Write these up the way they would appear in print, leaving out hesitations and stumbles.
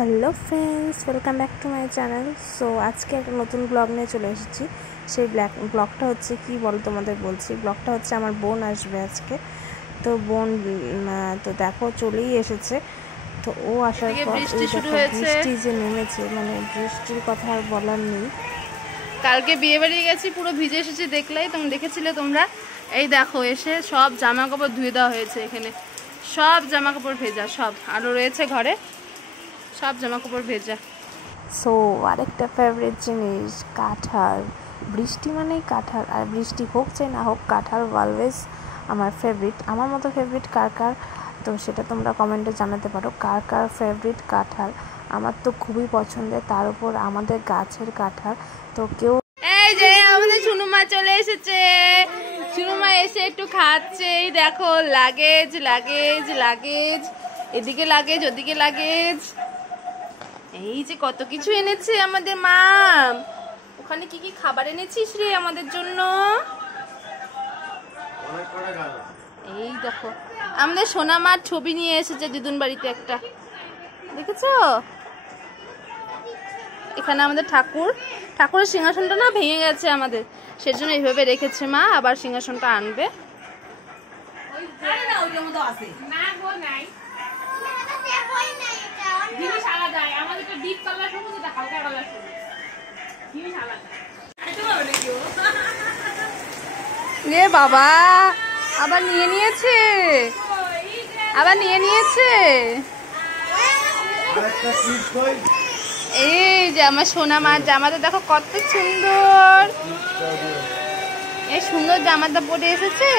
Hello friends, welcome back to my channel. So আজকে একটা নতুন ব্লগ নিয়ে চলে এসেছি। সেই ব্লগটা হচ্ছে কি বলো তোমাদের বলছি। ব্লগটা হচ্ছে আমার বোন আসবে আজকে। তো বোন তো দেখো চলেই এসেছে। তো ও আসার পর বৃষ্টি শুরু হয়েছে, বৃষ্টি যে নেমেছে, মানে বৃষ্টির কথা আর বলার নেই। কালকে বিয়ে বাড়ি গেছি, পুরো ভিজে এসেছি, দেখলাই তোমরা, দেখেছিলে তোমরা। এই দেখো এসে সব জামা কাপড় ধুয়ে দেওয়া হয়েছে, এখানে সব জামা কাপড় ভেজা, সব আরও রয়েছে ঘরে, সব জামা কাপড় ভেজা। সো আরেকটা ফেভারিট জিনিস কাঁঠাল। বৃষ্টি মানেই কাঁঠাল, আর বৃষ্টি হোক চাই না হোক কাঁঠাল অলওয়েজ আমার ফেভারিট। আমার মতো ফেভারিট কার কার, তো সেটা তোমরা কমেন্টে জানাতে পারো কার কার ফেভারিট কাঁঠাল। আমার তো খুবই পছন্দের, তার উপর আমাদের গাছের কাঁঠাল। তো কেউ এই যে আমাদের সুনুমা চলে এসেছে, সুনুমা এসে একটু খাচ্ছে। এই দেখো লাগেজ লাগেজ লাগেজ, এদিকে লাগেজ ওদিকে লাগেজ। এই যে কত কিছু এনেছে আমাদের মা। ওখানে কি কি খাবার এনেছিস রে আমাদের জন্য? এই দেখো আমাদের সোনা মার ছবি নিয়ে এসেছে দিদুন বাড়িতে একটা, দেখেছো? এখানে আমাদের ঠাকুরের সিংহাসনটা না ভেঙে গেছে আমাদের, সেজন্য এইভাবে রেখেছে মা, আবার সিংহাসনটা আনবে। এ বাবা, আবার নিয়ে নিয়েছে, আবার নিয়ে নিয়েছে। এই যে আমার সোনা মার জামাটা দেখো কত সুন্দর, এই সুন্দর জামাটা পরে এসেছে।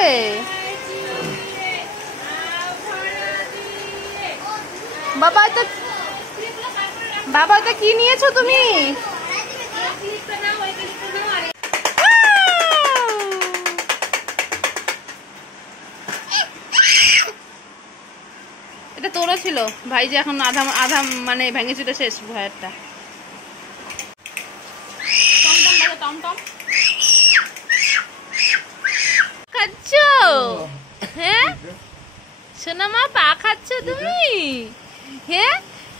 বাবা তো কি নিয়েছো তুমি? এটা তোরা ছিল ভাই, যে এখন আধা আধা মানে ভেঙে চুটে শেষ ভয়েরটা। খাচ্ছ? হ্যাঁ সোনা মা, পা খাচ্ছ তুমি? হ্যাঁ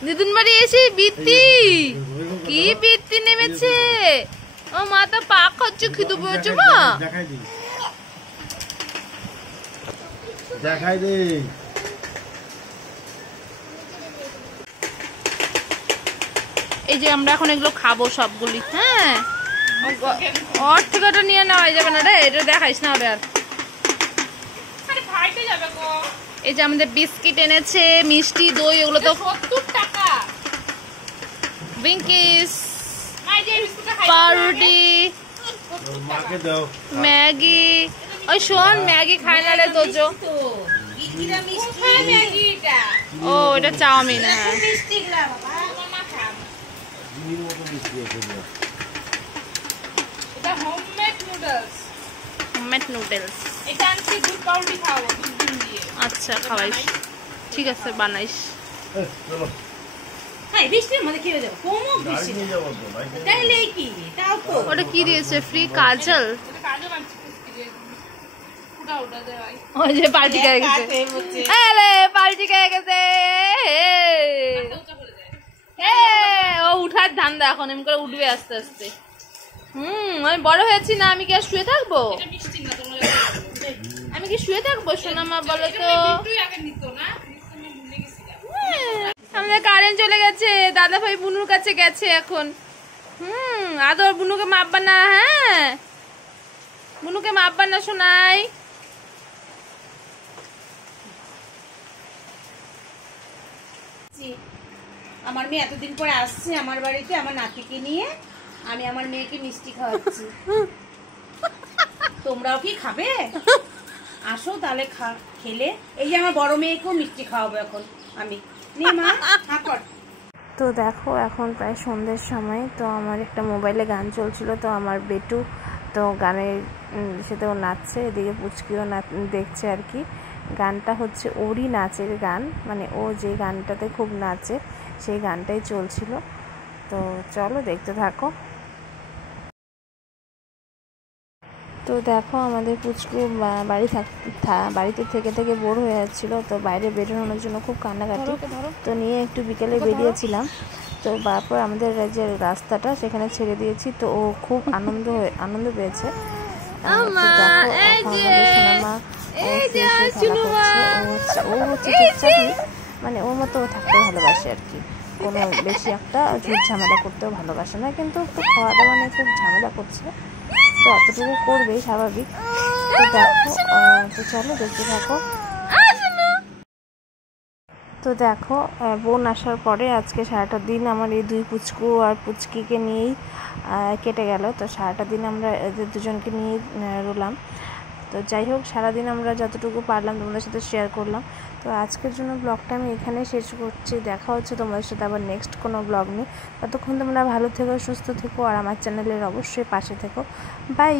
দিদুন বাড়ি এসে বৃত্তি, কি বৃত্তি নেমেছে? ও মা তো পা খাচ্ছ, খিদে পেয়েছো মা? দেখাই দে। এই যে আমরা এখন এগুলো খাবো সবগুলি। হ্যাঁ ওর থেকে ওটা নিয়ে নেওয়া যাবে না রে, এটা দেখাইস না ওরে আর। এই যে আমাদের বিস্কিট এনেছে, মিষ্টি দই, ওগুলো তো 70 টাকা। বিঙ্কিস, পাউরুটি, ম্যাগি। ওই শোন, ম্যাগি খায় না রে তোজো। ও এটা চাউমিন। হ্যাঁ হোমমেড নুডলস। আচ্ছা খাওয়াইস, ঠিক আছে বানাইস। ওটা কি দিয়েছে ফ্রি? কাজল। ওই যে পার্টি খেয়ে গেছে, পার্টি খেয়ে গেছে। ও উঠার ধান্দা এখন, এমনি করে উঠবে আস্তে আস্তে। আমি বড় হয়েছি না, আমি কি আর শুয়ে থাকবো? আমি কি শুয়ে থাকবো সোনা মা, বলো তো? আমাদের কারেন্ট চলে গেছে, দাদা ভাই বুনুর কাছে গেছে এখন। আদর বুনুকে মাপবা না? হ্যাঁ বুনুকে মাপবা না শোনাই। আমার মেয়ে এতদিন পরে আসছে আমার বাড়িতে আমার নাতিকে নিয়ে, আমি আমার মেয়েকে মিষ্টি খাওয়াচ্ছি। তোমরাও কি খাবে? আসো তাহলে খেলে। এই যে আমার বড় মেয়েকেও মিষ্টি খাওয়াবো এখন আমি। তো দেখো এখন প্রায় সন্ধ্যের সময়। তো আমার একটা মোবাইলে গান চলছিল, তো আমার বেটু তো গানের সাথেও নাচছে, এদিকে পুচকিও দেখছে আর কি। গানটা হচ্ছে ওরই নাচের গান, মানে ও যে গানটাতে খুব নাচে সেই গানটাই চলছিল। তো চলো দেখতে থাকো। তো তো দেখো আমাদের পুচকু বাড়িতে থেকে বোর হয়ে যাচ্ছিলো, তো বাইরে বেরোনোর জন্য খুব কান্নাকাটি, তো নিয়ে একটু বিকেলে বেরিয়েছিলাম। তো তারপর আমাদের যে রাস্তাটা সেখানে ছেড়ে দিয়েছি, তো ও খুব আনন্দ পেয়েছে। ও হচ্ছে চুপচাপই, মানে ওর মতো ও থাকতে ভালোবাসে আর কি, কোনো বেশি একটা ঝুট ঝামেলা করতেও ভালোবাসে না, কিন্তু একটু খাওয়া দাওয়া নিয়ে খুব ঝামেলা করছে, তো অতটুকু করবেই স্বাভাবিক। তো দেখো, তো চলো দেখতে থাকো। তো দেখো বোন আসার পরে আজকে সারাটা দিন আমার এই দুই পুচকু আর পুচকিকে নিয়েই কেটে গেল। তো সারাটা দিন আমরা এদের দুজনকে নিয়ে রইলাম। তো যাই হোক, সারাদিন আমরা যতটুকু পারলাম তোমাদের সাথে শেয়ার করলাম। তো আজকের জন্য ব্লগটা আমি এখানেই শেষ করছি। দেখা হচ্ছে তোমাদের সাথে আবার নেক্সট কোনো ব্লগ নিয়ে। ততক্ষণ তোমরা ভালো থেকো, সুস্থ থেকো, আর আমার চ্যানেলের অবশ্যই পাশে থেকো। বাই।